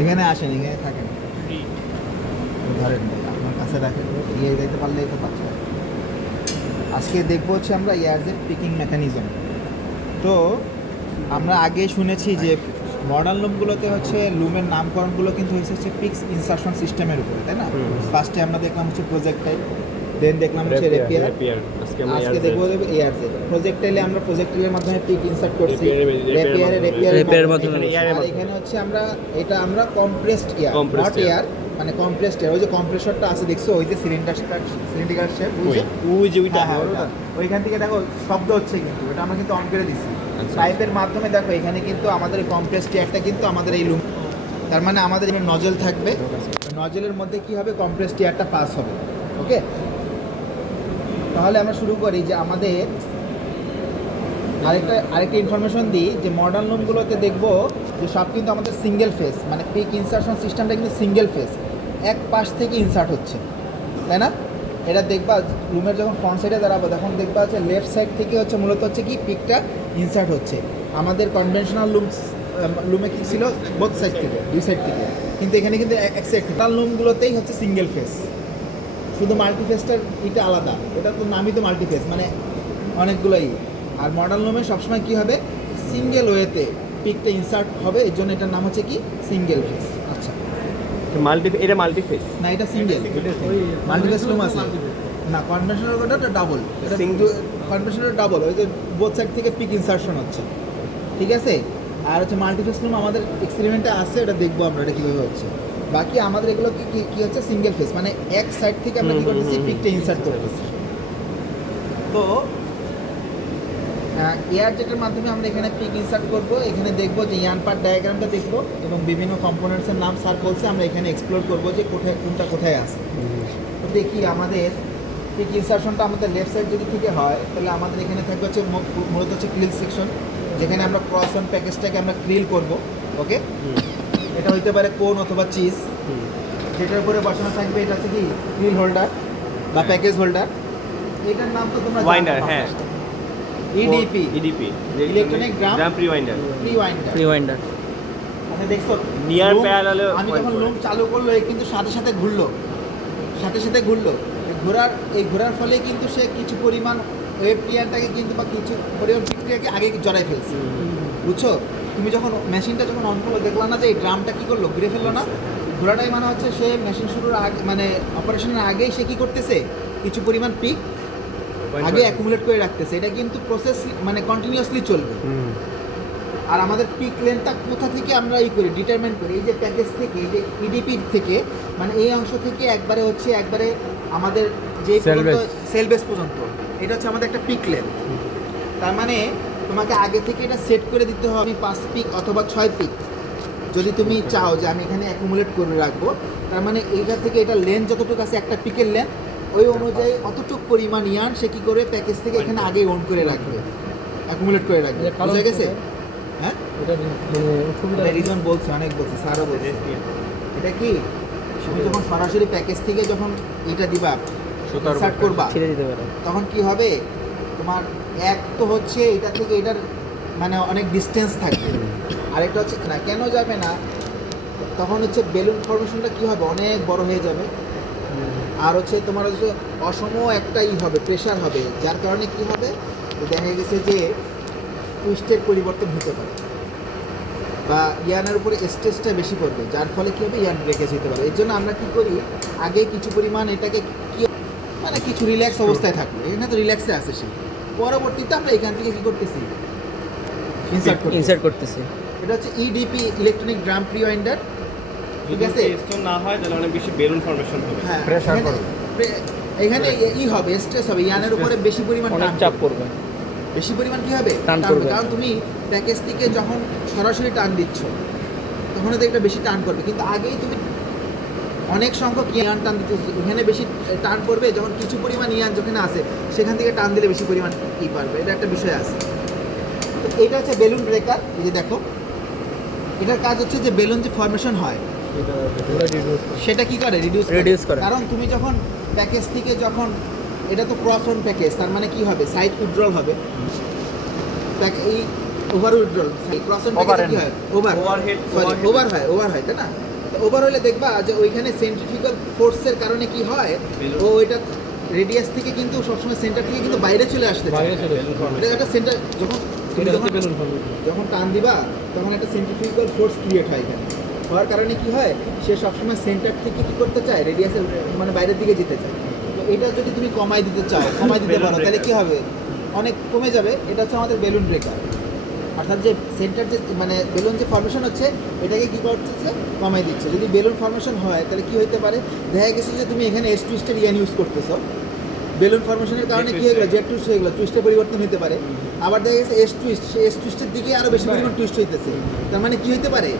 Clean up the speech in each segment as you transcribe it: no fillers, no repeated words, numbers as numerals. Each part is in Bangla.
এখানে আসেন, এখানে থাকেন, ধরেন আপনার কাছে রাখেন, ইয়ে দিতে পারলেই তো পাচ্ছে। আজকে দেখবো হচ্ছে আমরা এয়ারজেট পিকিং মেকানিজম। তো আমরা আগে শুনেছি যে মডার্ন লুমগুলোতে হচ্ছে লুমের নামকরণগুলো কিন্তু হচ্ছে পিক্স ইনসারশন সিস্টেমের উপরে, তাই না? ফার্স্টে আমরা দেখলাম হচ্ছে প্রজেক্টাইল, দেন দেখলাম হচ্ছে রেপিয়ার, আজকে দেখবো এয়ারজেট। প্রজেক্টাইলে আমরা প্রজেক্টাইলের মাধ্যমে পিক ইনসার্ট করছি, রেপিয়ারের মাধ্যমে, আর এখানে হচ্ছে আমরা কম্প্রেসড এয়ার, নট এয়ার, মানে কম্প্রেসড এয়ার। ওই যে কম্প্রেসরটা আছে দেখছো, ওই যে সিলিন্ডার শেপ, ওই যে ওইখান থেকে দেখো শব্দ হচ্ছে, কিন্তু এটা আমরা কিন্তু অন করে দিছি পাইপের মাধ্যমে। দেখো এখানে কিন্তু আমাদের কম্প্রেসড এয়ারটা কিন্তু আমাদের এই লুম, তার মানে আমাদের এখানে নজল থাকবে, নজলের মধ্যে কি হবে, কম্প্রেসড এয়ারটা পাস হবে। ওকে, তাহলে আমরা শুরু করি যে আমাদের আরেকটা ইনফরমেশন দিই যে মডার্ন লুমগুলোতে দেখবো যে সব কিন্তু আমাদের সিঙ্গেল ফেস, মানে পিক ইনসার্শন সিস্টেমটা কিন্তু সিঙ্গেল ফেস, এক পাশ থেকে ইনসার্ট হচ্ছে, তাই না? এটা দেখবা লুমের যখন ফ্রন্ট সাইডে দাঁড়াবো তখন দেখবা হচ্ছে লেফট সাইড থেকে হচ্ছে মূলত হচ্ছে কি পিকটা ইনসার্ট হচ্ছে। আমাদের কনভেনশনাল লুমে কি ছিল, বোথ সাইড থেকে, দুই সাইড থেকে, কিন্তু এখানে কিন্তু এক সাইড থেকে। তার লুমগুলোতেই হচ্ছে সিঙ্গেল ফেস, শুধু মাল্টিফেসটার এটা আলাদা, এটা তো নামই তো মাল্টিফেস, মানে অনেকগুলোই। আর মডার্ন লুমে সবসময় কী হবে, সিঙ্গেল ওয়েতে পিকটা ইনসার্ট হবে, এর জন্য এটার নাম হচ্ছে কি সিঙ্গেল ফেস। আচ্ছা, এটা মাল্টিফেস না, এটা সিঙ্গেল। মাল্টিফেস লুম আছে না, কনভেনশনাল ওটা ডাবল, এটা কনভেনশনাল ডাবল, ওই যে বোথ সাইড থেকে পিক ইনসার্শন হচ্ছে, ঠিক আছে? আর হচ্ছে মাল্টিফেস লুম আমাদের এক্সপেরিমেন্টে আছে, এটা দেখবো আমরা এটা কীভাবে হচ্ছে। বাকি আমাদের এগুলো কি হচ্ছে সিঙ্গেল ফেস, মানে এক সাইড থেকে আমরা কী করতেছি, পিকটা ইনসার্ট করতেছি। তো এয়ার জেটের মাধ্যমে আমরা এখানে পিক ইনসার্ট করব, এখানে দেখবো যে ইয়ান পার্ট ডায়াগ্রামটা দেখবো এবং বিভিন্ন কম্পোনেন্টসের নাম স্যার বলছে, আমরা এখানে এক্সপ্লোর করবো যে কোনটা কোথায় আছে। তো দেখি আমাদের পিক ইনসার্শনটা আমাদের লেফট সাইড যদি থেকে হয় তাহলে আমাদের এখানে থাকবে হচ্ছে মূলত হচ্ছে ক্রিল সেকশন, যেখানে আমরা ক্রস অন প্যাকেজটাকে আমরা ক্রিল করব। ওকে, এটা হইতে পারে কোন অথবা চিজ, যেটার উপরে বসানো থাকবে এটা হচ্ছে কি ক্রিল হোল্ডার বা প্যাকেজ হোল্ডার। এটার নাম তো তোমরা ওয়াইন্ডার, হ্যাঁ, ইডিপি, ইলেকট্রনিক ড্রাম প্রিওয়াইন্ডার। আপনি দেখছো নিয়ার প্যারালালে আমি যখন লুম চালু করলো এ কিন্তু সাথে সাথে ঘুরলো, এই ঘোরার ফলে কিন্তু সে কিছু পরিমাণ ওয়েব ক্লিয়ারটাকে কিন্তু বা কিছু পরিমাণ প্রক্রিয়াকে আগে জড়াই ফেলছে, বুঝছো? তুমি যখন মেশিনটা যখন অন করলো দেখলা না যে এই ড্রামটা কী করলো, ঘুরে ফেললো না? ঘোরাটাই মানে হচ্ছে সে মেশিন শুরুর আগে, মানে অপারেশনের আগেই সে কী করতেছে, কিছু পরিমাণ পিক আগে অ্যাকুমুলেট করে রাখতেছে। এটা কিন্তু প্রসেস মানে কন্টিনিউয়াসলি চলবে। আর আমাদের পিক লেন্থটা কোথা থেকে আমরা করি, ডিটারমাইন করি, এই যে প্যাকেজ থেকে, এই যে ইডিপি থেকে, মানে এই অংশ থেকে একবারে আমাদের যে সেল বেস পর্যন্ত, এটা হচ্ছে আমাদের একটা পিক লেন্থ। তার মানে তোমাকে আগে থেকে এটা সেট করে দিতে হবে, আমি 5 পিক অথবা 6 পিক যদি তুমি চাও যে আমি এখানে অ্যাকুমুলেট করে রাখবো, তার মানে এইটা থেকে এটা লেন্থ যতটুকু আছে একটা পিকের লেন্থ, ওই অনুযায়ী অতটুকু পরিমাণ ইয়ান সে কী করে প্যাকেজ থেকে এখানে আগেই অন করে রাখবে, অ্যাকুমুলেট করে রাখবে। বুঝা গেছে? হ্যাঁ, রিজন বলছে, অনেক বলছে, স্যারও বলছে। এটা কি তুমি যখন সরাসরি প্যাকেজ থেকে যখন এটা দিবা, ইনসার্ট করবা, তখন কি হবে, তোমার এক তো হচ্ছে এটা থেকে এটার মানে অনেক ডিস্টেন্স থাকবে, আর এটা হচ্ছে না কেন যাবে না, তখন হচ্ছে বেলুন ফর্মেশনটা কী হবে, অনেক বড় হয়ে যাবে। আর হচ্ছে তোমার হচ্ছে অসম একটা হবে, প্রেশার হবে, যার কারণে কী হবে, দেখা গেছে যে টুইস্টের পরিবর্তন হতে পারে বা ইয়ানের উপরে স্ট্রেসটা বেশি পড়বে, যার ফলে কী হবে, ইয়ান ব্রেকেজ হতে পারে। এর জন্য আমরা কী করি, আগে কিছু পরিমাণ এটাকে কি মানে কিছু রিল্যাক্স অবস্থায় থাকবে, এখানে তো রিল্যাক্সে আসে সে, পরবর্তীতে আমরা এখান থেকে কী করতেছি, ইনসার্ট করতেছি। এটা হচ্ছে ইডিপি, ইলেকট্রনিক ড্রাম প্রিওয়াইন্ডার, ঠিক আছে? না হয় তাহলে অনেক বেশি বেলুন ফর্মেশন হবে, হ্যাঁ, এখানে হবে, স্ট্রেস হবে, ইয়ানের উপরে বেশি পরিমাণ চাপ করবে, বেশি পরিমাণ কী হবে, টান করবে। কারণ তুমি প্যাকেজ থেকে যখন সরাসরি টান দিচ্ছ তখন তো এটা বেশি টান করবে, কিন্তু আগেই তুমি অনেক সংখ্যক ইয়ান টান দিতে, এখানে বেশি টান পড়বে, যখন কিছু পরিমাণ ইয়ান যেখানে আসে সেখান থেকে টান দিলে বেশি পরিমাণ কী পারবে, এটা একটা বিষয় আছে। তো এটা হচ্ছে বেলুন ব্রেকার। এই যে দেখো, এটার কাজ হচ্ছে যে বেলুন যে ফর্মেশন হয় সেটা কি করে, রিডিউস করে। কারণ তুমি যখন প্যাকেজ থেকে যখন, এটা তো ক্রস অন প্যাকেজ, তার মানে কি হবে, সাইড উইথড্রল হবে, এই over withdrawal, cross on package কি হয়, ওভার হয়, তাই না? ওভার হলে দেখবা যে ওইখানে সেন্ট্রিফিউগাল ফোর্সের কারণে কি হয়, ও এটা রেডিয়াস থেকে কিন্তু সবসময় সেন্টার থেকে কিন্তু বাইরে চলে আসতে চায়। এটা একটা সেন্টার যখন তুমি যখন টান দিবা তখন একটা সেন্ট্রিফিউগাল ফোর্স ক্রিয়েট হয় এখানে। হওয়ার কারণে কি হয়, সে সবসময় সেন্টার থেকে কি করতে চায়, রেডিয়াসের মানে বাইরের দিকে যেতে চায়। তো এটা যদি তুমি কমাই দিতে চাও, কমাই দিতে পারো, তাহলে কি হবে, অনেক কমে যাবে। এটা হচ্ছে আমাদের বেলুন ব্রেকার, অর্থাৎ যে সেন্টার যে মানে বেলুন যে ফর্মেশন হচ্ছে এটাকে কী করতেছে, কমাই দিচ্ছে। যদি বেলুন ফর্মেশন হয় তাহলে কি হতে পারে, দেখা গেছে যে তুমি এখানে এস টুইস্টের ইয়ান ইউজ করতেছো, বেলুন ফর্মেশনের কারণে কী হয়ে গেলো, জেড টুইস্ট হয়ে গেলো, টুইস্টের পরিবর্তন হতে পারে। আবার দেখা গেছে এস টুইস্ট, সেই এস টুইস্টের দিকে আরও বেশি পরিমাণ টুইস্ট হইতেছে, তার মানে কী হতে পারে,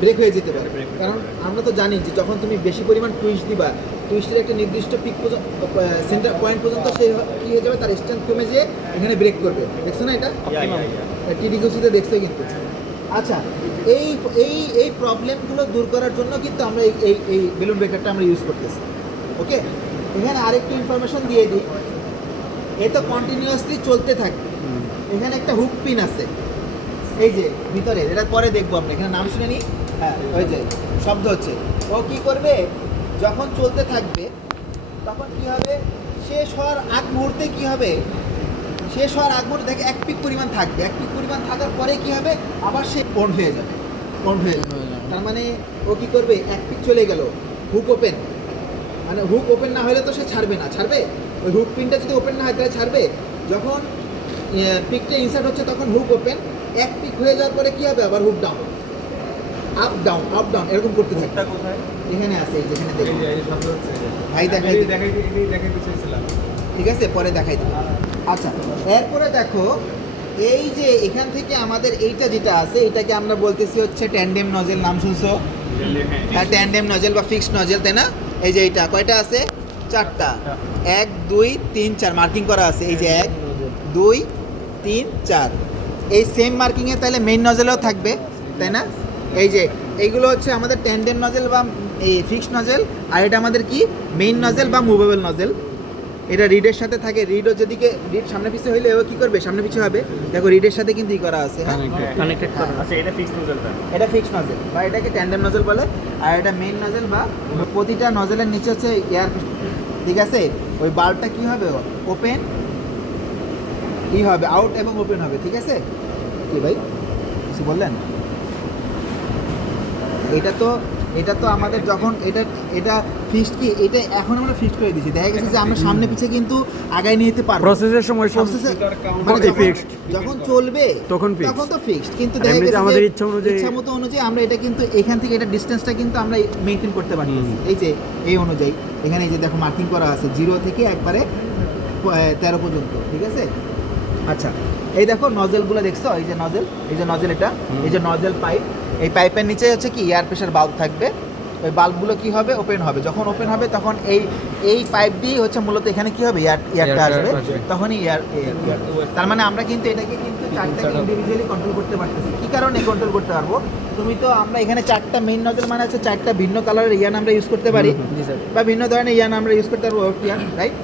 ব্রেক হয়ে যেতে পারে। কারণ আমরা তো জানি যে যখন তুমি বেশি পরিমাণ টুইস্ট দিবা, টুইস্টের একটা নির্দিষ্ট পিক পর্যন্ত সেন্টার পয়েন্ট পর্যন্ত সে কী হয়ে যাবে, তার স্ট্রেংথ কমে যেয়ে এখানে ব্রেক করবে। দেখছো না এটা টিডিকিউসিতে দেখছো কিন্তু। আচ্ছা, এই এই এই প্রবলেমগুলো দূর করার জন্য কিন্তু আমরা এই বেলুন ব্রেকারটা আমরা ইউজ করতেছি। ওকে, এখানে আরেকটু ইনফরমেশন দিয়ে দিই, এ তো কন্টিনিউয়াসলি চলতে থাকবে। এখানে একটা হুক পিন আছে এই যে ভিতরে, এটা পরে দেখবো আমরা, এখানে নাম শুনে নিই। হ্যাঁ, ওই যে শব্দ হচ্ছে, ও কি করবে, যখন চলতে থাকবে তখন কি হবে, শেষ হওয়ার আগ মুহূর্তে কি হবে, শেষ হওয়ার আগ মুহূর্তে দেখে এক পিক পরিমাণ থাকবে, এক পিক পরিমাণ থাকার পরে কি হবে, আবার সে বন্ধ হয়ে যাবে, বন্ধ হয়ে যাবে। তার মানে ও কি করবে, এক পিক চলে গেল, হুক ওপেন, মানে হুক ওপেন না হলে তো সে ছাড়বে না, ছাড়বে, ওই হুক পিনটা যদি ওপেন না হয় তাহলে ছাড়বে। যখন পিকটা ইনসার্ট হচ্ছে তখন হুক ওপেন, এক পিক হয়ে যাওয়ার পরে কি হবে, আবার hook down, up down, up down, এরকম করতে থাকবে। এখানে আছে, এই যেখানে দেখুন ভাই দেখাই, ঠিক আছে, পরে দেখাই দেবো। আচ্ছা, এরপরে দেখো এই যে এখান থেকে আমাদের এইটা যেটা আছে এটাকে আমরা বলতেছি হচ্ছে ট্যান্ডেম নজেল, নাম শুনছো? হ্যাঁ, ট্যান্ডেম নজেল বা ফিক্সড নজেল, তাই না? এই যে এইটা কয়টা আছে, চারটা, 1 2 3 4 মার্কিং করা আছে, এই যে 1 2 3 4, এই সেম মার্কিংয়ে তাহলে মেইন নজেলও থাকবে, তাই না? এই যে এইগুলো হচ্ছে আমাদের ট্যান্ডেম নজেল বা এই ফিক্সড নজেল, আর এটা আমাদের কি মেইন নজেল বা মুভেবল নজেল। এটা রিডের সাথে থাকে, রিডও যেদিকে রিড সামনে পিছে হইলে ও কি করবে, সামনে পিছে হবে। দেখো রিডের সাথে কিন্তু ই করা আছে, হ্যাঁ কানেক্টেড করা আছে। এটা ফিক্সড নজেলটা, এটা ফিক্সড নজেল বা এটাকে ট্যান্ডেম নজেল বলে। আর এটা মেইন নজেল বা প্রতিটা নজেলের নিচে হচ্ছে এয়ার, ঠিক আছে? ওই বাল্বটা কি হবে, ওপেন ই হবে, আউট এবং ওপেন হবে, ঠিক আছে? কি ভাই কিছু বললেন? এটা তো আমাদের যখন এটা ফিক্সড কি, এটা এখন আমরা ফিক্সড করে দিয়েছি। দেখা গেছে যে আমরা সামনে পিছে কিন্তু আগায় নিয়ে যেতে পারবো, প্রসেসের সময় সব মানে ফিক্সড, যখন চলবে তখন তো ফিক্সড। কিন্তু দেখা গেছে আমাদের যে ইচ্ছা মতো অনুযায়ী আমরা এটা কিন্তু এখান থেকে এটা ডিসটেন্সটা কিন্তু আমরা মেইনটেইন করতে পারি। এই যে এই অনুযায়ী এখানে এই যে দেখো মার্কিং করা আছে 0 থেকে একবারে 13 পর্যন্ত, ঠিক আছে? আচ্ছা, এই দেখো নজেলগুলো দেখছো, এই যে নজেল এটা, এই যে নজেল পাইপ, এই পাইপের নিচে হচ্ছে কি এয়ার প্রেশার বাল্ব থাকবে। ওই বাল্বগুলো কি হবে, ওপেন হবে। যখন ওপেন হবে তখন এই পাইপ দিয়ে হচ্ছে মূলত এখানে কি হবে, এয়ারটা আসবে, তখনই এয়ার। তার মানে আমরা কিন্তু এটাকে কিন্তু চারটাকে ইন্ডিভিজুয়ালি কন্ট্রোল করতে পারতেছি। কি কারণে কন্ট্রোল করতে পারবো, তুমি তো আমরা এখানে চারটা মেইন নজেল মানে হচ্ছে চারটা ভিন্ন কালারের ইয়ান আমরা ইউজ করতে পারি, বা ভিন্ন ধরনের ইয়ান আমরা ইউজ করতে পারবো, ইয়ান, রাইট?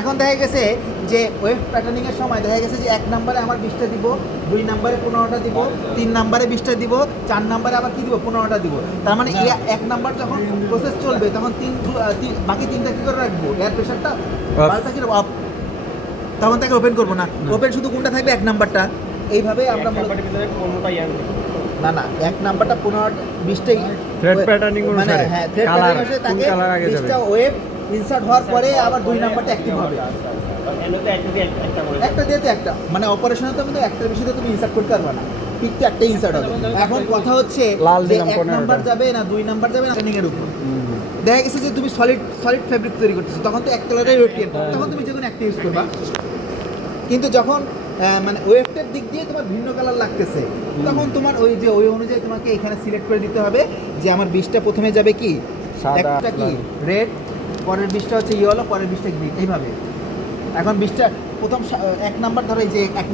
এখন দেখা গেছে যে ওয়েভ প্যাটার্নিংয়ের সময় দেখা গেছে যে 1 নম্বরে আমার 20টা দিব, 2 নম্বরে 15টা দিব, 3 নম্বরে 20টা দিব, 4 নম্বরে আবার কি দিব, 15টা দিব। তার মানে 1 নাম্বার যখন প্রসেস চলবে তখন বাকি 3টা কি করে রাখবো, এয়ার প্রেশারটা বাল্বটাকে অফ, তখন তাকে ওপেন করবো না, ওপেন শুধু কোনটা থাকবে, 1 নাম্বারটা। এইভাবে আমরা না 1 নাম্বারটা 15-20টাই থ্রেড প্যাটার্নিং মানে অনুসারে, হ্যাঁ, থ্রেড প্যাটার্নিং অনুসারে তাকে 20টা ওয়েভ ইনসার্ট হওয়ার পরে আবার 2 নাম্বারটা অ্যাক্টিভ হবে। একটা দিয়ে তো একটা, মানে অপারেশনে তো কিন্তু একটার বেশি তো তুমি ইনসার্ট করতে পারবে না, ঠিক তো একটা ইনসার্ট হবে। এখন কথা হচ্ছে যে 1 নাম্বার যাবে না 2 নাম্বার যাবে না, ট্রেনিং এর উপর। দেখা গেছে যে তুমি সলিড ফেব্রিক তৈরি করতেছো, তখন তো এক কালারের রোটিয়েন, তখন তুমি যে কোনো একটা ইউজ করবা। কিন্তু যখন মানে ওয়েভটার দিক দিয়ে তোমার ভিন্ন কালার লাগতেছে, তখন তোমার ওই অনুযায়ী তোমাকে এখানে সিলেক্ট করে দিতে হবে যে আমার 20টা প্রথমে যাবে কি একটা কি রেড, পরের 20টা হচ্ছে ইয়েলো, পরের 20টা গ্রিন, এইভাবে। এখন 20টা প্রথম 1 নাম্বার ধরো, এই যে 1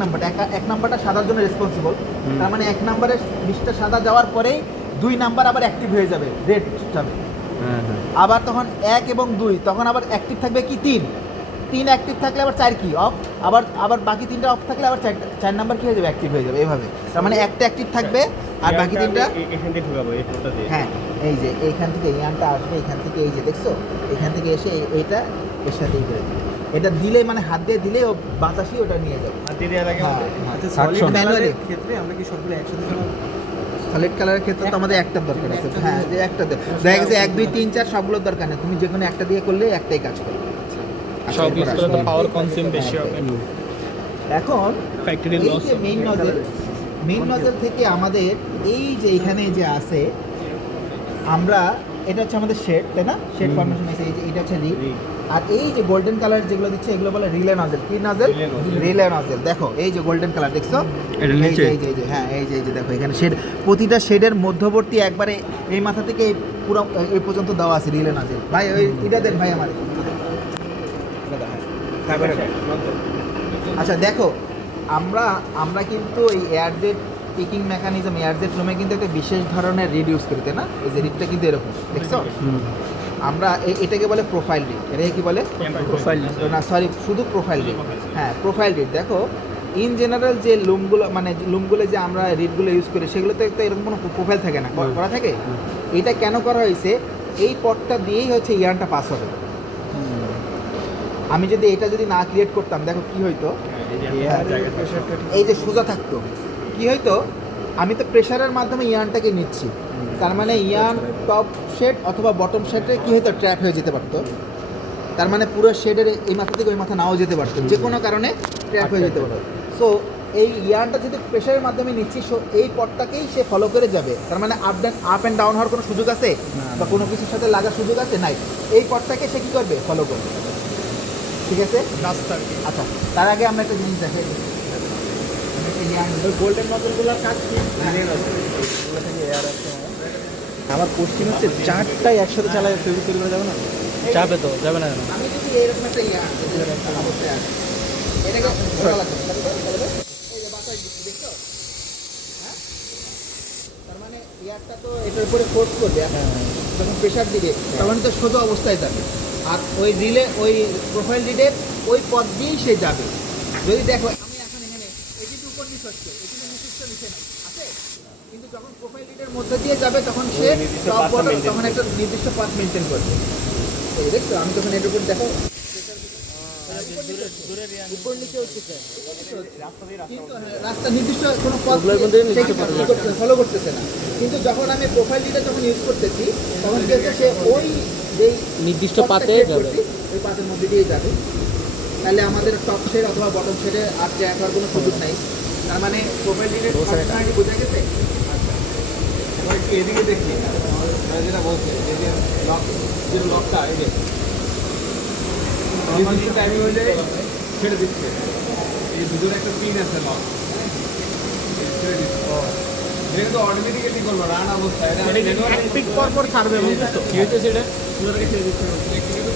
নাম্বারটা সাদার জন্য রেসপন্সিবল, তার মানে 1 নাম্বারে 20টা সাদা যাওয়ার পরেই 2 নাম্বার আবার অ্যাক্টিভ হয়ে যাবে, রেড যাবে। আবার তখন 1 এবং 2 তখন আবার অ্যাক্টিভ থাকবে কি 3 অ্যাক্টিভ থাকলে আবার 4 কি অফ, আবার আবার বাকি তিনটা অফ থাকলে আবার চার নাম্বার কি হয়ে যাবে, অ্যাক্টিভ হয়ে যাবে এইভাবে। তার মানে একটা অ্যাক্টিভ থাকবে আর বাকি তিনটা, এখান থেকে ঢুকাবো এই পোর্টটা দিয়ে। হ্যাঁ এই যে এইখান থেকে ইয়ানটা আসবে, এখান থেকে এই যে দেখছো এখান থেকে এসে এইটা এর সাথেই করে দিবে। এটা দিলে মানে হাত দিয়ে দিলে ও বাতাসই ওটা নিয়ে যাবে। আর দিয়ে দেওয়া লাগে হ্যাঁ, আমাদের? হ্যাঁ। আচ্ছা Solid সলিড manual-এ কালারের ক্ষেত্রে আমরা কি সবগুলো একসাথে চালাবো? সলিড কালারের ক্ষেত্রে তো আমাদের একটা দরকার আছে, হ্যাঁ যে একটা দেখা গেছে 1 2 3 4 সবগুলোর দরকার নেই, তুমি যে কোনো একটা দিয়ে করলে একটাই কাজ করবে। সব ইউজ করলে তো পাওয়ার হ্যাঁ, কনজিউম বেশি হবে। এখন ফ্যাক্টরি এই লস যে মেইন নজল থেকে আমাদের এই যে এখানে যে আছে, আমরা এটা হচ্ছে আমাদের শেড, তাই না? শেড ফরমেশন আছে, এই যে এটা হচ্ছে রিগ, আর এই যে গোল্ডেন কালার যেগুলো দিচ্ছে এগুলো বলে রিলে নজল। কি nozzle? Relay nozzle। Relay nozzle. দেখো এই যে গোল্ডেন কালার দেখছো, এটার এই নিচে? যে এই যে হ্যাঁ এই যে দেখো এখানে শেড, প্রতিটা শেডের মধ্যবর্তী একবারে এই মাথা থেকে এই পুরো এই পর্যন্ত দেওয়া আছে রিলে নজল। ভাই ওই এটা দেন ভাই আমার। আচ্ছা দেখো, আমরা কিন্তু এই এয়ারজেট পিকিং মেকানিজম, এয়ারজেট রুমে কিন্তু একটা বিশেষ ধরনের রিড ইউজ করি, তাই না? এই যে রিডটা কিন্তু এরকম দেখছো, আমরা এটাকে বলে প্রোফাইল রিড। এটাকে কি বলে? প্রোফাইল না সরি, শুধু প্রোফাইল রিড। হ্যাঁ প্রোফাইল রিড। দেখো ইন জেনারেল যে লুমগুলো মানে লুমগুলো যে আমরা রিডগুলো ইউজ করি সেগুলোতে তো এরকম কোনো প্রোফাইল থাকে না, করা থাকে। এটা কেন করা হয়েছে? এই পথটা দিয়েই হচ্ছে ইয়ার্নটা পাস হবে। আমি যদি এটা যদি না ক্রিয়েট করতাম, দেখো কি হইতো, এই যে সোজা থাকতো, কি হইতো, আমি তো প্রেশারের মাধ্যমে ইয়ার্নটাকে নিচ্ছি, তার মানে ইয়ার্ন টপ শেড অথবা বটম শেডে কি হতো, ট্র্যাপ হয়ে যেতে পারতো। তার মানে পুরো শেডের এই মাথা থেকে ওই মাথা নাও যেতে পারতো, যে কোনো কারণে ট্র্যাপ হয়ে যেতে পারতো। সো এই ইয়ার্নটা যদি প্রেশারের মাধ্যমে নিচ্ছি, সো এই পথটাকেই সে ফলো করে যাবে। তার মানে আপ অ্যান্ড ডাউন হওয়ার কোনো সুযোগ আছে বা কোনো কিছুর সাথে লাগার সুযোগ আছে? নাই। এই পথটাকে সে কী করবে, ফলো করবে। ঠিক আছে? আচ্ছা, তার আগে আমরা একটা জিনিস দেখাই। গোল্ডেন নজলগুলোর কাজ কি? এগুলো থেকে এয়ার আসছে। আমার কোশ্চিন হচ্ছে চারটাই একসাথে চালায় ফেব্রিক তৈরি করা যাবে না? যাবে তো, যাবে না কেন? আমি যদি এইরকম একটা অবস্থায় আসি, এটাকে ঘোরা লাগবে, এই যে বাসায় দিচ্ছি, দেখছো? হ্যাঁ, তার মানে এয়ারটা তো এটার উপরে ফোর্স করবে, যখন প্রেশার দিবে তখন তো সোজা অবস্থায় যাবে। আর ওই রিলে, ওই প্রোফাইল রিডের ওই পথ দিয়েই সে যাবে। যদি দেখো আমি এখন এখানে এই কিন্তু উপর নিচ হচ্ছে, এই কিন্তু নির্দিষ্ট নিচে নাই আছে, কিন্তু যখন প্রোফাইল রিডের মধ্যে দিয়ে যাবে তখন সে নির্দিষ্ট টপ path টা বটম maintain তখন একটা নির্দিষ্ট পাথ মেনটেন করবে। এই দেখছো, আমি তখন এটার উপর দেখো উপর নিচে হচ্ছে, কিন্তু রাস্তা নির্দিষ্ট কোনো পথ ফলো করতেছে না। কিন্তু যখন আমি প্রোফাইল রিডার যখন ইউজ করতেছি তখন কি হচ্ছে, সে ওই যেই নির্দিষ্ট পথটা পাতে create যাবে। করছি, ওই পাথের মধ্যে দিয়ে যাবে। তাহলে আমাদের টপ শেড অথবা বটম শেডে আর ট্র্যাক হওয়ার কোনো সুযোগ নাই। তার মানে প্রোফাইল রিডের ফাংশনালিটি বোঝা গেছে। আচ্ছা, এবার একটু এদিকে দেখি, যেটা বলছে যে লক, যে লকটা এই যে নির্দিষ্ট টাইমিং অনুযায়ী ছেড়ে দিচ্ছে। এই ভিতরে একটা পিন আছে লক, ছেড়ে দিচ্ছে। এটা কিন্তু অটোমেটিক্যালি করবো রান অবস্থায়। এক পিক পর পর ছাড়বে, বুঝছো? কি হয়েছে সেটা?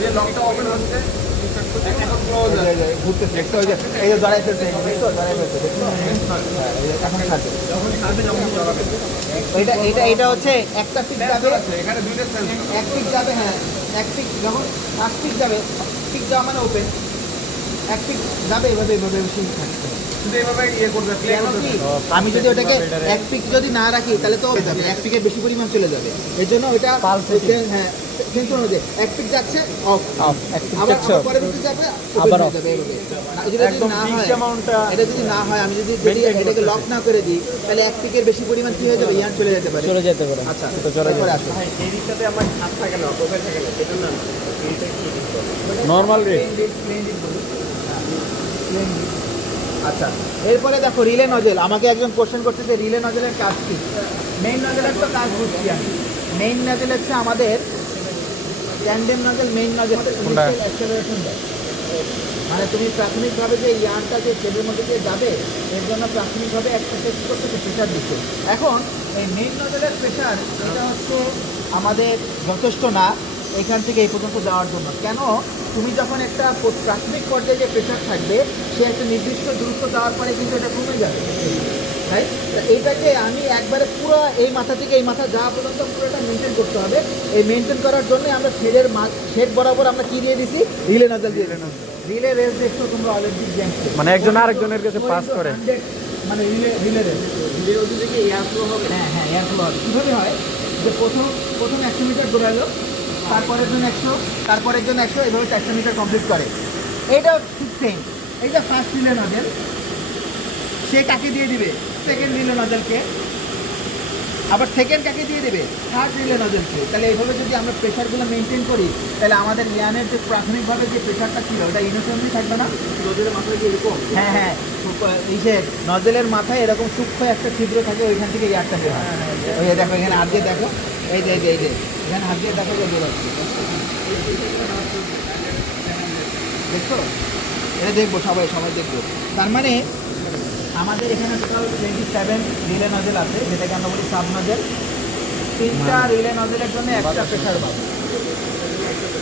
যে লকটা ওপেন হচ্ছে এখন ক্লোজ এই যে ঘুরতেছে, দেখছো? ওই যে এই যে জড়াই ফেলছে, দেখছো? জড়াই ফেলছে, দেখছো? হ্যাঁ, এই যে এখন ছাড়বে। যখন ছাড়বে যখন জড়াবে। এটা হচ্ছে একটা পিক যাবে, এখানে দুইটা সেন্স। এক পিক যাবে, হ্যাঁ এক পিক, যখন ফার্স্ট পিক যাবে, পিক যাওয়া মানে ওপেন, এক পিক যাবে এভাবে এভাবে বেশি থাকতে হবে। শুধু এইভাবে ইয়ে করবে, প্লে কেন করবে। কি, আমি যদি ওটাকে এক পিক যদি না রাখি তাহলে তো হয়ে যাবে, এক পিকের বেশি পরিমাণ চলে যাবে। এর জন্য ওটা হ্যাঁ সেন্স অনুযায়ী এক পিক যাচ্ছে অফ, আবার পরবর্তী যাবে আবার আবার off। যাবে এভাবে। এটা যদি না হয়, এটা যদি না হয়, আমি যদি এটাকে লক না করে দিই তাহলে এক পিকের বেশি পরিমাণ কি হয়ে যাবে, ইয়ান চলে যেতে পারে। চলে যেতে পারে। আচ্ছা, তো চলে এরপরে যাবে। আসো। ভাই এই দিকটাতে আমার হাত থাকে না, প্রোফাইল থাকে না, সেটা না এইটা কি দিতে নর্মাল রেট। আচ্ছা, এরপরে দেখো রিলে নজেল। আমাকে একজন কোশ্চেন করছে যে রিলে নজেলের কাজ কি। মেইন নজেলের তো কাজ বুঝছি আমি। মেইন নজেল হচ্ছে আমাদের tandem nozzle, main nozzle acceleration দেয়। মানে তুমি প্রাথমিকভাবে যে ইয়ারটা যে শেডের মধ্যে দিয়ে যাবে এর জন্য প্রাথমিকভাবে একটা টেস্ট করতে প্রেশার দিচ্ছে। এখন এই মেইন নজেলের প্রেশার এটা হচ্ছে আমাদের যথেষ্ট না এখান থেকে এই পর্যন্ত যাওয়ার জন্য। কেন, তুমি যখন একটা প্রাথমিক পর্যায়ে যে প্রেশার থাকবে সে একটা নির্দিষ্ট দূরত্ব যাওয়ার পরে কিন্তু এটা কমে যাবে, তাই এইটাকে আমি একবারে পুরো এই মাথা থেকে এই মাথা যাওয়া পর্যন্ত পুরোটা মেনটেন করতে হবে। এই মেনটেন করার জন্য আমরা শেড বরাবর আমরা কি দিয়ে দিছি, রিলে নজল দিয়ে দিছি। রিলে রেস দেখছো তোমরা অলরেডি গেমসে, মানে একজন আরেকজনের কাছে পাস করে। মানে রিলে রেস রিলের মধ্যে থেকে এয়ার ফ্লো হবে। হ্যাঁ এয়ার ফ্লো হবে। কীভাবে হয় যে প্রথম 100 মিটার দৌড়ালো, তারপরের জন্য 100, তারপরের জন্য 100, এভাবে 400 মিটার কমপ্লিট করে। এইটাও ঠিক সেম। এইটা ফার্স্ট রিলে নজেল, সে কাকে দিয়ে দিবে? সেকেন্ড রিলে নজেলকে। আবার সেকেন্ড কাকে দিয়ে দেবে? থার্ড রিলে নজেলকে। তাহলে এইভাবে যদি আমরা প্রেশারগুলো মেনটেন করি, তাহলে আমাদের ইয়ানের যে প্রাথমিকভাবে যে প্রেশারটা ছিল ওটা ইউনিফর্মলি থাকবে না? নজরের মাথায় কি এরকম? হ্যাঁ ইসে নজেলের মাথায় এরকম সূক্ষ্ম একটা ছিদ্র থাকে, ওইখান থেকে এয়ারটা বের হয়। ওই যে দেখো এখানে হাত দিয়ে দেখো, এই যে এখানে হাত দিয়ে দেখো যে বের হচ্ছে, দেখছো? এটা দেখবো সবাই দেখবো। তার মানে আমাদের এখানে টোটাল 27 রিলে নজেল আছে, যেটাকে আমরা বলি সাব নজেল। 3টা রিলে নজেলের জন্য একটা প্রেশার বাল্ব,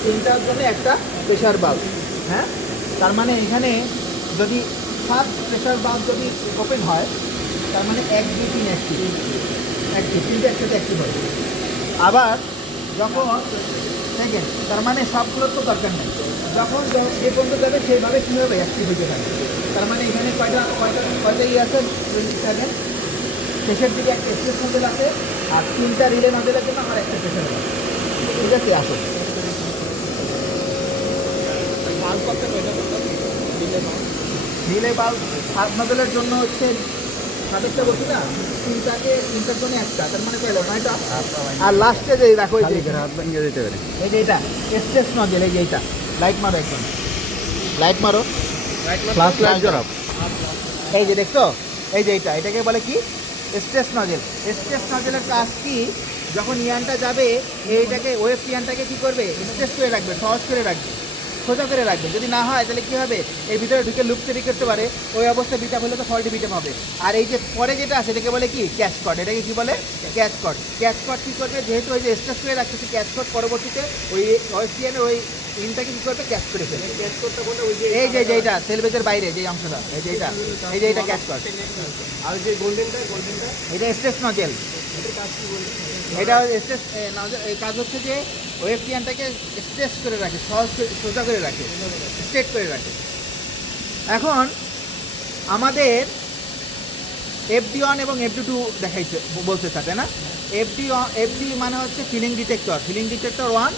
3টার জন্য একটা প্রেশার বাল্ব। হ্যাঁ, তার মানে এখানে যদি ফার্স্ট প্রেশার বাল্ব যদি ওপেন হয়, তার মানে 1 2 3 অ্যাক্টিভ, 3টে একসাথে অ্যাক্টিভ হয়। আবার যখন সেকেন্ড, তার মানে সবগুলোর তো দরকার নেই, যখন যে পর্যন্ত যাবে সেইভাবে কী হবে? অ্যাক্টিভ হতে থাকে। তার মানে এখানে কয়টা আছে? 27। শেষের দিকে একটা এক্সপ্রেস মডেল আছে, আর 3টা রিলে মডেলের জন্য আমার একটা প্রেশার বাল্ব। ঠিক আছে, আসো। রিলে বাল্ব সাব নজলের জন্য হচ্ছে সাবেকটা বলছি না, 3টার জন্য একটা, তার মানে কয়টা? 9টা। আর লাস্টে যে দেখো এই যে হাত ভেঙে দিতে পারে। এই যে এটা স্ট্রেস নজেল, এই যে এইটা লাইট মারো, একদম লাইট মারো, ফ্লাশ লাইট জড়াও। এই যে দেখছো, এই যে এটাকে বলে কি? Stress nozzle. স্ট্রেস নজেলের কাজ কি? যখন ইয়ানটা যাবে, এইটাকে ওয়েভ ইয়ানটাকে কি করবে? স্ট্রেস করে রাখবে, সহজ করে রাখবে, সোজা করে রাখবে। যদি না হয় তাহলে কি হবে? এই ভিতরে ঢুকে লুপ তৈরি করতে পারে, ওই অবস্থায় বিটা হলে তো ফল্টি বিটাম হবে। আর এই যে পরে যেটা আছে এটাকে বলে কি? ক্যাচ কট। এটাকে কি বলে? ক্যাচ কট। ক্যাচ কট কী করবে? যেহেতু ওই যে স্ট্রেস করে রাখতেছে, ক্যাচ কট পরবর্তীতে ওই ওয়েস্টিয়ানের ওই ইনটাকে কী করবে? ক্যাচ করে ফেলবে। ক্যাচ করতে কোনটা? ওই যে এই যে এইটা সেলভেজের বাইরে যে অংশটা, এই যে এইটা ক্যাচ কট। আর যে গোল্ডেনটা এটা স্ট্রেস নজেল। এটার কাজ কি বলবো? এটা স্ট্রেস এই কাজ হচ্ছে যে ওয়েভ টিয়ানটাকে স্ট্রেস করে রাখে, সহজ সোজা করে রাখে, স্ট্রেট করে রাখে। এখন আমাদের FD1 এবং FD2 দেখাইছে, বলছে তাই না? FD মানে হচ্ছে ফিলিং ডিটেক্টর 1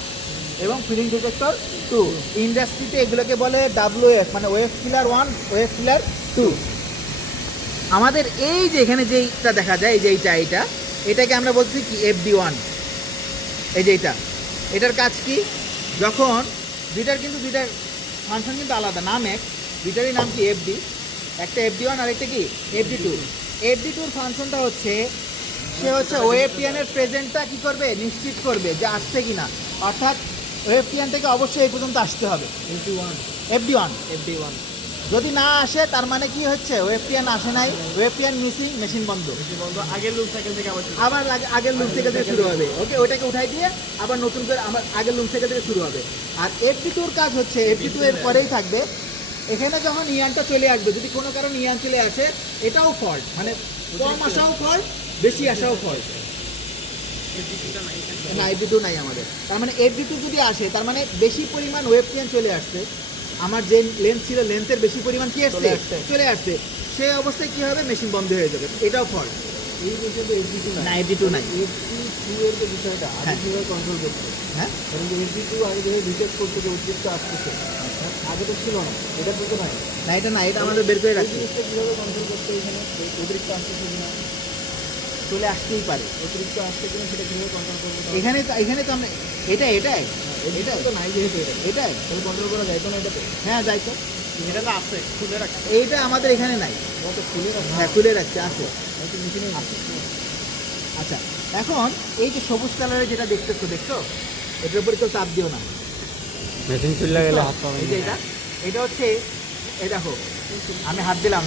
এবং ফিলিং ডিটেক্টর 2। ইন্ডাস্ট্রিতে এগুলোকে বলে WF, মানে ওয়েভ ফিলার 1, ওয়েভ ফিলার 2। আমাদের এই যে এখানে যেইটা দেখা যায়, এই যে এটাকে আমরা বলছি কি? FD1। এই যে এটার কাজ কি? যখন দুইটার ফাংশন কিন্তু আলাদা, নাম এক, দুইটারই নাম কি? FD। একটা FD1 আর একটা কি? FD2। FD2-র ফাংশনটা হচ্ছে, সে হচ্ছে ওয়েভ টিয়ানের প্রেজেন্টটা কি করবে? নিশ্চিত করবে যে আসছে কিনা। অর্থাৎ ওয়েভ টিয়ান থেকে অবশ্যই এই পর্যন্ত আসতে হবে। FD1 যদি না আসে, তার মানে কি হচ্ছে? ওয়েভ টিয়ান আসে নাই, ওয়েভ টিয়ান মিসিং, মেশিন বন্ধ। আগের লুপ সাইকেল থেকে আবার আবার আগের লুপ সাইকেল থেকে শুরু হবে। ওকে, ওটাকে উঠাই দিয়ে আবার নতুন করে আবার আগের লুপ সাইকেল থেকে শুরু হবে। আর FD2-র কাজ হচ্ছে, FD2 এর পরেই থাকবে। এখানে যখন ইয়ানটা চলে আসবে, যদি কোনো কারণে ইয়ান চলে আসে, এটাও ফল্ট, মানে কম আসাও ফল্ট, বেশি আসাও ফল্ট। না, FD2 নাই আমাদের। তার মানে FD2 যদি আসে, তার মানে বেশি পরিমাণ ওয়েভ টিয়ান চলে আসছে, আমার যে লেন্থ ছিল, লেন্থের বেশি পরিমাণ কি আসছে? চলে আসছে। সেই অবস্থায় কি হবে? মেশিন বন্ধ হয়ে যাবে, এটাও ফল্ট। এই বিষয়ে তো FD2 না, FD2 নাই। FD2 এর যে বিষয়টা আগে হ্যাঁ। কিভাবে কন্ট্রোল করতে? হ্যাঁ, কারণ যে FD2 আগে যেভাবে ডিটেক্ট করতে যে অতিরিক্ত আসতেছে, আগে তো ছিল না, এটা তো নাই। না এটা আমাদের বের করে এই রাখছি। জিনিসটা কিভাবে কন্ট্রোল করতে? এখানে অতিরিক্ত আসতেছে কিনা, চলে আসতেই পারে। অতিরিক্ত আসছে কিনা সেটা কিভাবে কন্ট্রোল করবো? এখানে তো আমরা এটাই এটাই তো নাই, যেহেতু এটাই তাহলে কন্ট্রোল করা যায় তো না এটাতে? হ্যাঁ, যাই তো। এটা তো আছে খুলে রাখা, এইটা আমাদের এখানে নাই। এটা তো খুলে রাখা। হ্যাঁ, খুলে রাখছে, আছে। হয়তো মেশিনে আছে। আচ্ছা, এখন এই যে সবুজ কালারের যেটা দেখছো, এটার উপরে কেউ চাপ দিও না। মেশিন চলে গেলে হাত পাবে। এই যে এটা হচ্ছে, এই দেখো আমি হাত দিলাম,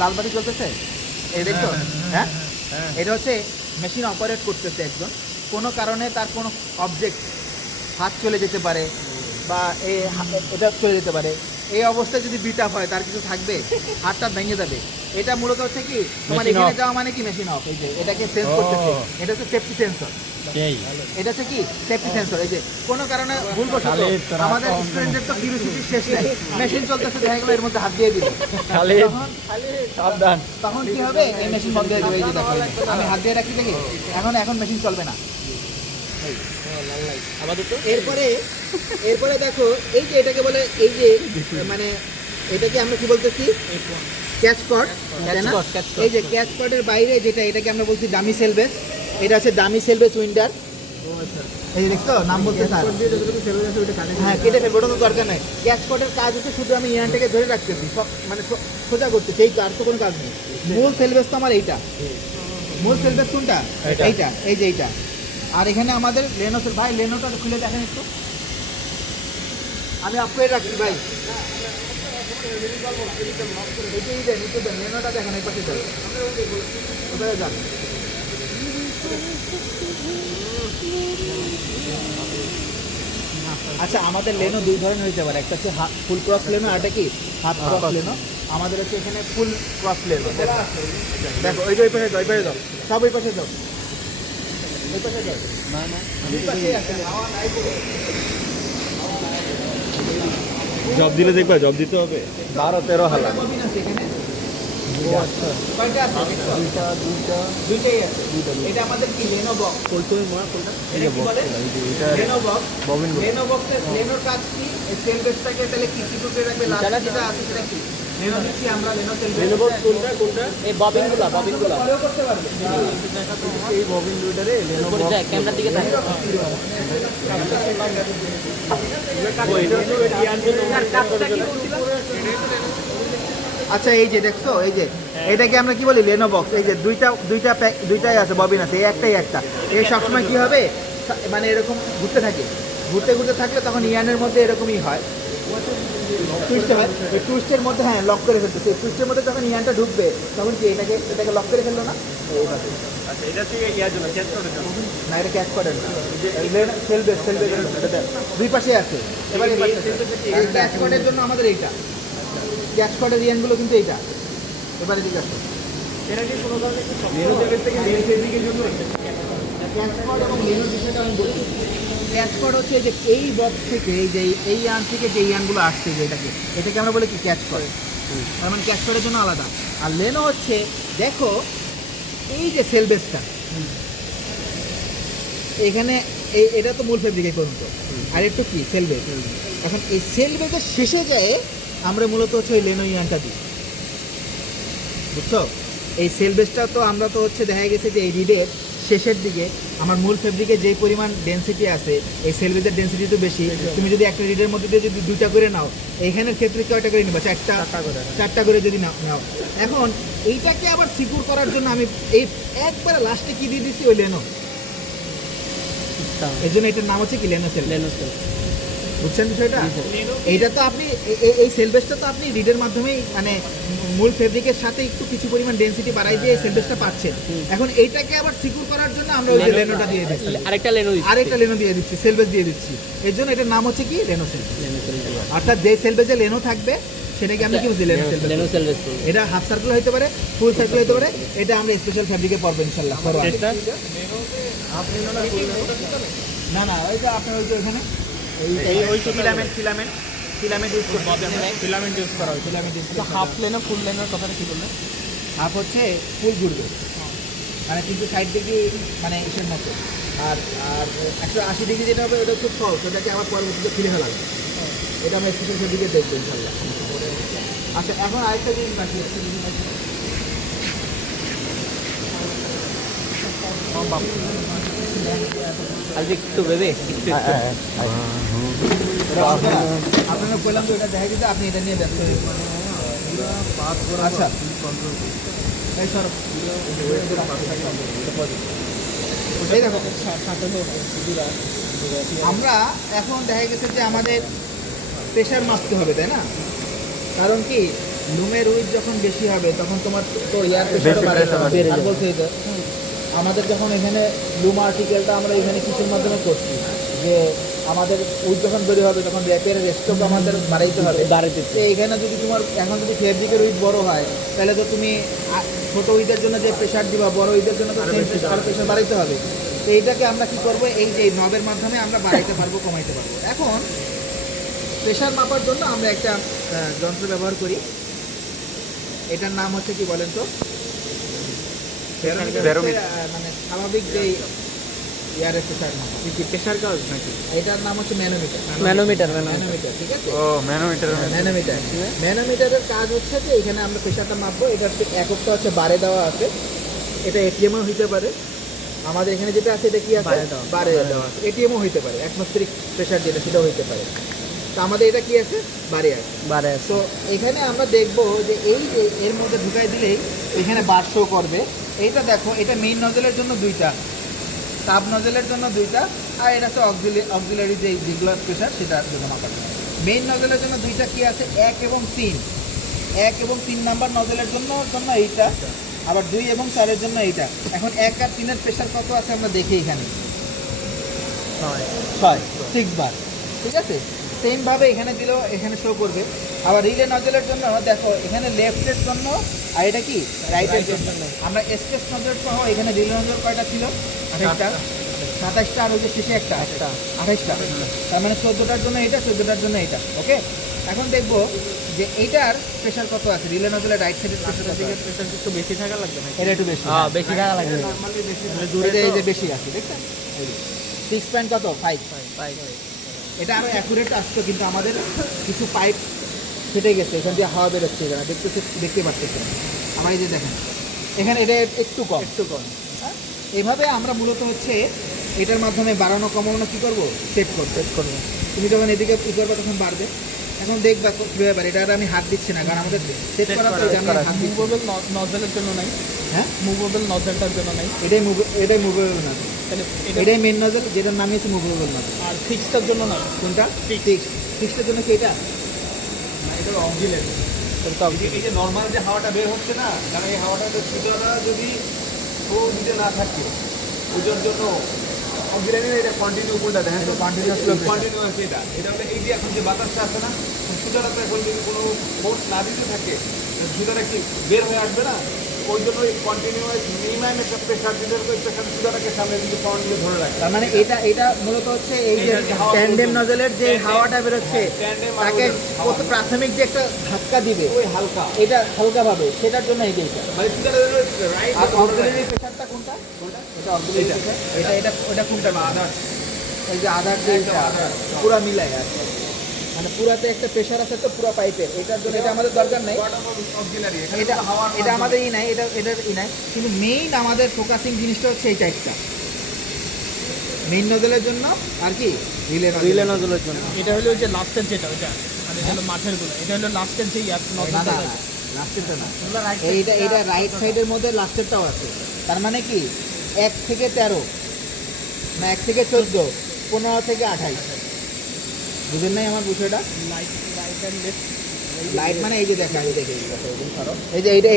লাল বাতি চলতেছে, এই দেখছো? হ্যাঁ, এটা হচ্ছে মেশিন অপারেট করতেছে একজন, কোনো কারণে তার কোনো অবজেক্ট হাত চলে যেতে পারে, বা এটা চলে যেতে পারে। এই অবস্থায় যদি বিট আপ হয়, তার কিছু থাকবে, হাতটা ভেঙে যাবে। এটা মূলত হচ্ছে কি তোমার Machine এখানে off. যাওয়া মানে কি মেশিন অফ, এই যে এটাকে সেন্স করতেছে, এটা হচ্ছে সেফটি সেন্সর। সেই এটা হচ্ছে কি সেফটি সেন্সর। এই যে কোনো কারণে ভুল করছো খালি তোরা আমাদের কম স্টুডেন্টদের তো কিউরিওসিটি শেষ নেই, মেশিন চলতেছে দেখা গেলো এর মধ্যে হাত দিয়ে দিল, খালি সাবধান। তখন কি হবে এই মেশিন বন্ধ হয়ে যাবে। এই যে দেখো এই যে, আমি হাত দিয়ে রাখি দেখি এখন মেশিন চলবে না। এরপরে দেখো এই যে এটাকে বলে এই যে মানে এটাকে আমরা কি বলতেছি ক্যাচ কর্ড, তাই না? এই যে ক্যাচ কর্ডের বাইরে যেটা এটাকে আমরা বলছি ডামি সেলবেস, এটা হচ্ছে ডামি সেলবেস উইন্ডার। এই যে দেখছো নাম বলতে স্যার, হ্যাঁ কেটে ফেলবো, ওটা তো দরকার নাই। ক্যাচ কর্ডের কাজ হচ্ছে শুধু আমি ইয়ানটাকে ধরে রাখতেছি, সব মানে সোজা করতেছি, এই আর তো কোনো কাজ নেই। মূল সেলবেস তো আমার এইটা, মূল সেলবেস কোনটা? এইটা, এই যে এইটা। আর এখানে আমাদের লেনো সেল, ভাই লেনোটা খুলে দেখেন একটু, আমি আপ করে রাখছি ভাই। এটাই দেন, একটু দেন, লেনোটা দেখেন এই পাশে দেন, ওখানে যান। আচ্ছা আমাদের লেনো দুই ধরনের হইতে পারে, একটা হচ্ছে ফুল ক্রস লেনো, আর একটা কি হাফ ক্রস লেনো। আমাদের হচ্ছে এখানে ফুল ক্রস লেনো। দেখো ওই যে ওই পাশে যাও, ওই পাশে যাও, সব ওই পাশে যাও, ওই পাশে যাও। দুই পাশেই আছে, হাওয়া নাই পুরো। জব দিলে দেখবা, জব দিতে হবে 12-13 হালা। কয়টা আছে এখানে? কয়টা আছে? দুইটাই আছে। এটা আমাদের কি লেনো বক্স, এটা কি বলে লেনো বক্স। ববিন লেনো বক্সের লেনোর কাজ কি? এই সেল বেসটাকে তাহলে কি কি করে রাখবে, লাস্ট যেটা আছে সেটা কি লেনো দিচ্ছি আমরা, leno cell base. Leno box কোনটা? এই ববিনগুলো ফলো করতে পারবে। এই ববিন দুইটারে লেনো ক্যামেরার দিকে তাকাও। আচ্ছা এই যে দেখছো এই যে এটাকে আমরা কি বলি লেনো বক্স। এই যে দুইটাই আছে, ববিন আছে, এই একটাই একটা। এই সবসময় কি হবে মানে এরকম ঘুরতে থাকে, ঘুরতে থাকলে তখন ইয়ানের মধ্যে এরকমই হয়, টুইস্ট হয়। এই টুইস্টের মধ্যে হ্যাঁ লক করে ফেলতেছে, এই টুইস্টের মধ্যে যখন ইয়ানটা ঢুকবে তখন কি এটাকে লক করে ফেললো না? এইভাবে। না এটা ক্যাচ করেন না, সেলবেস দুই পাশে আছে। এবার এই ক্যাচ কর্ডের জন্য আমাদের এইটা, ক্যাচ কর্ডের ইয়ানগুলো কিন্তু এইটা। এবারে ঠিক আছে, ক্যাচ কর্ড এবং লেনোর বিষয়টা আমি বলছি। ক্যাচ কর্ড হচ্ছে এই যে এই বক্স থেকে এই যে এই ইয়ান থেকে যে ইয়ানগুলো আসছে, যে এটাকে আমরা বলি কি ক্যাচ কর্ড, তার মানে ক্যাচ কর্ডের জন্য আলাদা। আর লেনো হচ্ছে দেখো এই যে সেলবেসটা এখানে এটা তো মূল ফেব্রিক এই পর্যন্ত, আর একটু কি সেলবেস। এখন এই সেলবেসের শেষে যায় আমরা মূলত হচ্ছে ওই লেনো ইয়ানটা দিই, বুঝছো? এই সেলবেসটা তো আমরা তো হচ্ছে দেখা গেছে যে এই রিডের শেষের দিকে আমার মূল ফেব্রিকে যে পরিমাণ ডেনসিটি আছে, এই সেলবেসের ডেনসিটি তো বেশি। তুমি যদি একটা রিডের মধ্যে দিয়ে যদি দুইটা করে নাও, এইখানের ক্ষেত্রে কয়টা করে নিবা? চারটা করে যদি নাও। এখন এইটাকে আবার সিকিউর করার জন্য আমি এই একবারে লাস্টে কি দিয়ে দিচ্ছি ওই লেনো, এই জন্য এটার নাম হচ্ছে কি লেনো সেল। বুঝছেন বিষয়টা? এইটা তো আপনি এই সেলবেসটা তো আপনি রিডের মাধ্যমেই মানে মূল ফেব্রিকের সাথে একটু কিছু পরিমাণ ডেনসিটি বাড়াই দিয়ে এই সেলবেসটা পাচ্ছেন। এখন এইটাকে আবার সিকিউর করার জন্য আমরা ওই যে লেনোটা দিয়ে দিচ্ছি, আরেকটা লেনো দিয়ে দিচ্ছি, সেলবেস দিয়ে দিচ্ছি। এর জন্য এটার নাম হচ্ছে কি লেনো সেল। অর্থাৎ যে সেলবেসে লেনো থাকবে সেটাকে আমরা কি বলছি লেনো সেলবেস। এটা হাফ সার্কেল হতে পারে, ফুল সার্কেল হতে পারে, এটা আমরা স্পেশাল ফেব্রিকে পড়বো ইনশাল্লাহ। না না ওই যে আপনার ওই যে ওখানে ফিলামেন্ট ইউজ করতে হবে, ফিলামেন্ট ইউজ করা হয়, ফিলামেন্ট ইউজ করতে। হাফ লেনো ফুল লেনোর কথাটা কি বললেন? হাফ হচ্ছে ফুল ঘুরবে মানে কিন্তু 60 ডিগ্রি মানে ইসের মতো, আর 180 ডিগ্রি যেটা হবে ওটা খুব সহজ, ওটাকে আবার পরবর্তীতে ফিরে ফেলা হবে। এটা আমরা স্পেশাল ফেব্রিকে দেখবো ইনশাল্লাহ। আচ্ছা এখন আরেকটা জিনিস বাকি আছে, আজ একটু বেবে আপনারা বললাম তো এটা দেখা গেছে আপনি এটা নিয়ে ব্যস্ত হয়ে গেছেন। আচ্ছা এই সর এই দেখো আমরা এখন দেখা গেছে যে আমাদের প্রেশার মাপতে হবে, তাই না? কারণ কি লুমের উইথ যখন বেশি হবে তখন তোমার তো এয়ার প্রেশারও বেড়ে যাবে। বলছে যে আমাদের যখন এখানে লুম আর্টিকেলটা আমরা এখানে কিসের মাধ্যমে করছি, যে আমাদের উইথ যখন বের হবে তখন র্যাপের রেস্টক আমাদের বাড়াইতে হবে। বাড়াইতে তো এইখানে যদি তোমার এখন যদি ফেব্রিকের উইথ বড় হয় তাহলে তো তুমি ছোটো উইথের জন্য যে প্রেশার দিবা বড় উইথের জন্য তো আরও প্রেশার বাড়াইতে হবে। তো এইটাকে আমরা কি করব, এই যে নবের মাধ্যমে আমরা বাড়াইতে পারবো কমাইতে পারবো। এখন প্রেশার মাপার জন্য আমরা একটা যন্ত্র ব্যবহার করি, এটার নাম হচ্ছে কি বলেন তো? ব্যারোমিটার। মানে স্বাভাবিক যে এয়ারের প্রেশার মাপা, কি প্রেশার কাজ নাকি? এটার নাম হচ্ছে ম্যানোমিটার। ম্যানোমিটার ম্যানোমিটার, ঠিক আছে? ও ম্যানোমিটার। ম্যানোমিটার। ম্যানোমিটারের কাজ হচ্ছে যে এখানে আমরা প্রেশারটা মাপবো। এটার এককটা হচ্ছে বারে দেওয়া আছে। এটা এটিএমও হইতে পারে, আমাদের এখানে যেটা আছে এটা কি আছে? বারে দেওয়া আছে। এটিএমও হইতে পারে, অ্যাটমসফেরিক প্রেশার যেটা সেটাও হইতে পারে। তো আমাদের এটা কি আছে? বারে আছে। বারে তো এখানে আমরা দেখব যে এই যে এর মধ্যে ঢুকাই দিলেই এখানে বার শো করবে। এইটা দেখো, এটা মেইন নজলের জন্য দুইটা, সাব নজলের জন্য দুইটা, আর এটা হচ্ছে অক্সিলারি যে যেগুলো প্রেশার সেটার জন্য মাপা। মেইন নজলের জন্য দুইটা কি আছে? 1 এবং 3। 1 এবং 3 নাম্বার নজলের জন্য এইটা, আবার 2 এবং 4-এর জন্য এইটা। এখন 1 আর 3-এর প্রেশার কত আছে আমরা দেখি এখানে। 6 বার, ঠিক আছে? সেমভাবে এখানে দিলেও এখানে শো করবে। আবার রিলে নজলের জন্য দেখো এখানে লেফটের জন্য, আর এটা কি রাইটের জন্য। আমরা এসকেস নজল সহ এখানে রিলে নজল কয়টা ছিল? 28টা, 27টা, আর ওই যে শেষে একটা 28টা। তার মানে 14টার জন্য এটা, 14টার জন্য এটা। ওকে, এখন দেখবো যে এইটার প্রেশার কত আছে। রিলে নজলের রাইট সাইডের প্রেশার কত আছে? প্রেশার একটু বেশি থাকা লাগবে না? এটা একটু বেশি, হ্যাঁ বেশি থাকা লাগবে। নরমালি বেশি এটা এই যে বেশি আছে, দেখছেন? 6 পয়েন্ট কত? 5। এটা আরও অ্যাকুরেট আসতো, কিন্তু আমাদের কিছু পাইপ ফেটে গেছে, এখান দিয়ে হাওয়া বেরোচ্ছে, এখানে দেখতে পাচ্ছেন আমার। এই যে দেখেন এখানে এটা একটু কম। হ্যাঁ? এভাবে আমরা মূলত হচ্ছে এটার মাধ্যমে বাড়ানো কমানো কী করবো? সেট করবো। তুমি যখন এদিকে ই করবে তখন বাড়বে। এখন দেখবা কীভাবে বাড়ে। এটা আর আমি হাত দিচ্ছি না, কারণ আমাদের সেট করা তো এটা আমি হাত দিচ্ছি। মুভেবল নজলের জন্য নাই? হ্যাঁ, মুভেবল নজলটার জন্য নাই? এটাই মুভেবল না, তাহলে এটা এটাই মেন নজল, যেটার নাম হচ্ছে মুভেবল নজল। আর ফিক্সটার জন্য নাই? কোনটা? ফিক্সডের জন্য কি এটা? না, এটা অক্সিলারি। এই যে নর্মাল যে হাওয়াটা বের হচ্ছে না, কারণ এই হাওয়াটা সুতরাং যদি ফ্লো দিতে না থাকে ওটার জন্য অক্সিলারি এটা কন্টিনিউ কোনটা দেখেন তো? Continuous flow pressure। কন্টিনিউয়াস এটা হলো এই যে এখন যে বাতাসটা আছে না, সুতরাং এখন যদি কোনো ফোর্স না দিতে থাকে সুতরাং কি বের হয়ে আসবে না? ওই জন্য এই কন্টিনিউয়াস মিনিমাম একটা প্রেশার দিতে হবে, প্রেশার সুতরাংকে সামনে দিকে পাউন্ড দিয়ে ধরে রাখে। তার মানে এটা মূলত হচ্ছে এই যে এটা যে হাওয়া ট্যান্ডেম বেরোচ্ছে, নজলের যে tandem- হাওয়াটা বেরোচ্ছে tandem আর তাকে ওদের হাওয়া। কত প্রাথমিক যে একটা ধাক্কা দিবে ওই হালকা এটা হালকাভাবে, সেটার জন্য এই যে এটা। মানে সুতরাং রাইট আর অক্সিলারি প্রেশারটা কোনটা? এটা অক্সিলারি প্রেশার। এটা কোনটা? আদার এই যে আধার যে এটা পুরা মিলাই আছে, মানে পুরাতে একটা প্রেশার আছে তো পুরা পাইপের, এটার জন্য এটা আমাদের দরকার নাই। অক্সিলারি এটা এটা আমাদের ই নাই, এটার ই নাই। কিন্তু মেইন আমাদের ফোকাসিং জিনিসটা হচ্ছে এই টাইপটা, মেইন নজলের জন্য আর কি রিলে নজলের জন্য। এটা হলো ওই যে লাস্টের যেটা, ওইটা মানে এটা হলো মাঠের গুলো, এটা হলো লাস্টের যে নজলটা। লাস্টেরটা না, এইটা রাইট সাইডের মধ্যে লাস্টেরটাও আছে। তার মানে কি 1 থেকে 13 না 1 থেকে 14, 15 থেকে 28, বুঝেন নাই আমার বিষয়টা? Light and left. লাইট মানে এই যে দেখা, এই দেখে এই যে এইটা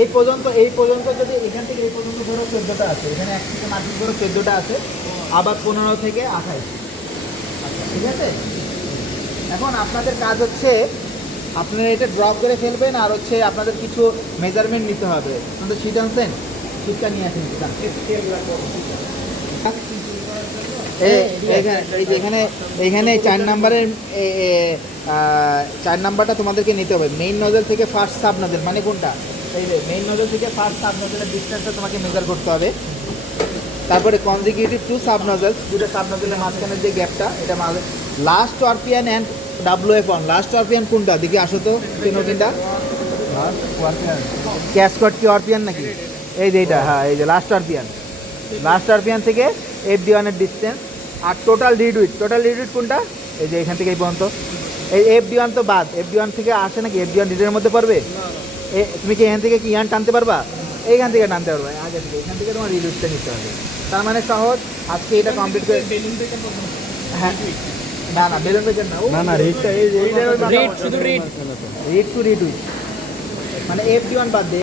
এই পর্যন্ত যদি এখান থেকে এই পর্যন্ত ধরো 14টা আছে, এখানে 1 থেকে মার্কিং ধরো 14টা আছে, আবার 15 থেকে 28। আচ্ছা, ঠিক আছে। এখন আপনাদের কাজ হচ্ছে আপনারা এটা ড্র করে ফেলবেন, আর হচ্ছে আপনাদের কিছু মেজারমেন্ট নিতে হবে। আপনাদের শীট আনছেন? শীটটা নিয়ে আসেন। এইখানে 4 নাম্বারের 4 নাম্বারটা তোমাদেরকে নিতে হবে। মেইন নজল থেকে ফার্স্ট সাব নজল, মানে কোনটা? এই যে মেইন নজল থেকে ফার্স্ট সাব নজলের ডিস্টেন্সটা তোমাকে মেজার করতে হবে। তারপরে কনজিকিউটিভ টু সাব নজল, দুটো সাব নজলের মাঝখানের যে গ্যাপটা, এটা লাস্ট টর্পিয়ান অ্যান্ড WF1। লাস্ট টর্পিয়ান কোনটা? দিকে আসো তো তিনটা। ক্যাসকট কি অর্পিয়ান নাকি? এই যে এইটা, হ্যাঁ এই যে লাস্ট টর্পিয়ান থেকে FD1 এর ডিস্টেন্স। আর টোটাল রিডউইথ কোনটা? এই যে এখান থেকে এই পর্যন্ত। এই FD1 তো বাদ, FD1 থেকে আসে নাকি? FD1 রিডের মধ্যে পড়বে? তুমি কি এখান থেকে কি ইয়ান টানতে পারবা? এইখান থেকে টানতে পারবা, আগে থেকে এখান থেকে তোমার রিডউইথটা নিতে হবে। তার মানে সহজ, আজকে এটা কমপ্লিট করে। হ্যাঁ, না বেলুন বেচার না, রিডটা এই রিড টু রিডউইথ, মানে FD1 বাদ দিয়ে